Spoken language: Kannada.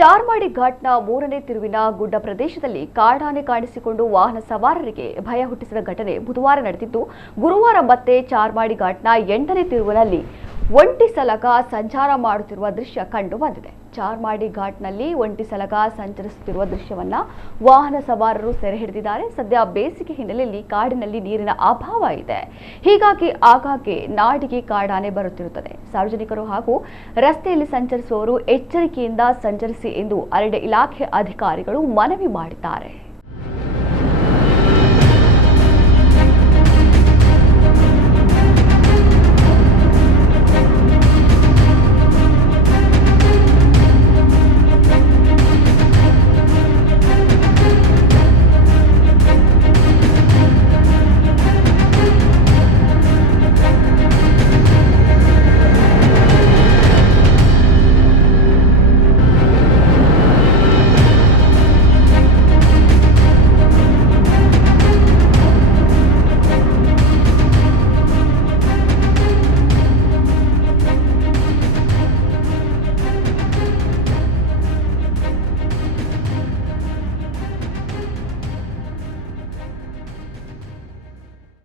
ಚಾರ್ಮಾಡಿ ಘಾಟ್ನ 3ನೇ ತಿರುವಿನ ಗುಡ್ಡ ಪ್ರದೇಶದಲ್ಲಿ ಕಾಡಾನೆ ಕಾಣಿಸಿಕೊಂಡು ವಾಹನ ಸವಾರರಿಗೆ ಭಯ ಹುಟ್ಟಿಸಿದ ಘಟನೆ ಬುಧವಾರ ನಡೆದಿದ್ದು, ಗುರುವಾರ ಮತ್ತೆ ಚಾರ್ಮಾಡಿ ಘಾಟ್ನ 8ನೇ ತಿರುವಿನಲ್ಲಿ ಒಂಟಿ ಸಲಗ ಸಂಚಾರ ಮಾಡುತ್ತಿರುವ ದೃಶ್ಯ ಕಂಡು ಬಂದಿದೆ. ಚಾರ್ಮಾಡಿ ಘಾಟ್ನಲ್ಲಿ ಒಂಟಿ ಸಲಗ ಸಂಚರಿಸುತ್ತಿರುವ ದೃಶ್ಯವನ್ನ ವಾಹನ ಸವಾರರು ಸೆರೆ ಹಿಡಿದಿದ್ದಾರೆ. ಸದ್ಯ ಬೇಸಿಗೆ ಹಿನ್ನೆಲೆಯಲ್ಲಿ ಕಾಡಿನಲ್ಲಿ ನೀರಿನ ಅಭಾವ ಇದೆ. ಹೀಗಾಗಿ ಆಗಾಗ್ಗೆ ನಾಡಿಗೆ ಕಾಡಾನೆ ಬರುತ್ತಿರುತ್ತದೆ. ಸಾರ್ವಜನಿಕರು ಹಾಗೂ ರಸ್ತೆಯಲ್ಲಿ ಸಂಚರಿಸುವವರು ಎಚ್ಚರಿಕೆಯಿಂದ ಸಂಚರಿಸಿ ಎಂದು ಅರಣ್ಯ ಇಲಾಖೆ ಅಧಿಕಾರಿಗಳು ಮನವಿ ಮಾಡಿದ್ದಾರೆ.